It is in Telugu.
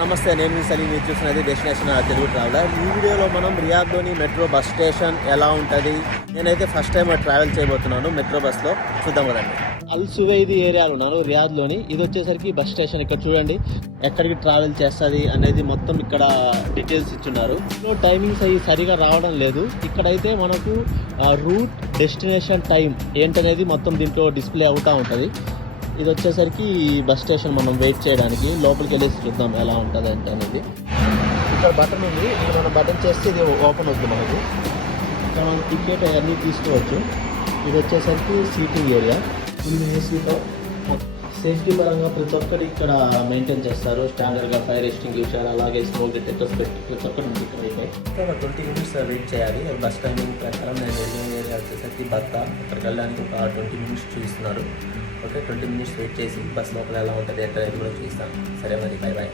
నమస్తే, నేను మీ సలీం. మీరు చూస్తున్నది డెస్టినేషన్ తెలుగు ట్రావెలర్. ఈ వీడియోలో మనం రియాద్లోని మెట్రో బస్ స్టేషన్ ఎలా ఉంటుంది, నేనైతే ఫస్ట్ టైం ట్రావెల్ చేయబోతున్నాను మెట్రో బస్లో. చూద్దాం కదండి. అల్ సువైది ఏరియాలో ఉన్నాను రియాద్లోని. ఇది వచ్చేసరికి బస్ స్టేషన్. ఇక్కడ చూడండి ఎక్కడికి ట్రావెల్ చేస్తుంది అనేది మొత్తం ఇక్కడ డీటెయిల్స్ ఇచ్చున్నారు. టైమింగ్స్ అవి సరిగా రావడం లేదు. ఇక్కడైతే మనకు రూట్, డెస్టినేషన్, టైం ఏంటనేది మొత్తం దీంట్లో డిస్ప్లే అవుతూ ఉంటుంది. ఇది వచ్చేసరికి బస్ స్టేషన్. మనం వెయిట్ చేయడానికి లోపలికి వెళ్ళేసి చూద్దాం ఎలా ఉంటుంది అంటే అనేది. ఇక్కడ బటన్ ఉంది, ఇది మనం బటన్ చేస్తే ఇది ఓపెన్ అవుతుంది మనకు. ఇక్కడ మనం టికెట్ అవన్నీ తీసుకోవచ్చు. ఇది వచ్చేసరికి సీటింగ్ ఏరియా. ఫుల్ ఏసీతో సేఫ్టీ పరంగా ప్రతి ఒక్కటి ఇక్కడ మెయింటైన్ చేస్తారు. స్టాండర్డ్గా ఫైర్ ఎక్స్టింగ్విషర్, అలాగే స్మోక్ డిటెక్టర్స్ పెట్టి ప్రతి ఒక్కటి ఉంది ఇక్కడ. అయితే ఒక 20 minutes వెయిట్ చేయాలి. బస్ టైమింగ్ ప్రకారం నేను వెళ్ళే ఏరియా వచ్చేసరికి బర్తా. అక్కడికి వెళ్ళడానికి ఒక 20 minutes చూపిస్తున్నారు. ఓకే, 20 minutes వెయిట్ చేసి బస్ లోపల ఎలా ఉంటుంది అంటే కూడా చూపిస్తాను. సరే మరి, బై బాయ్.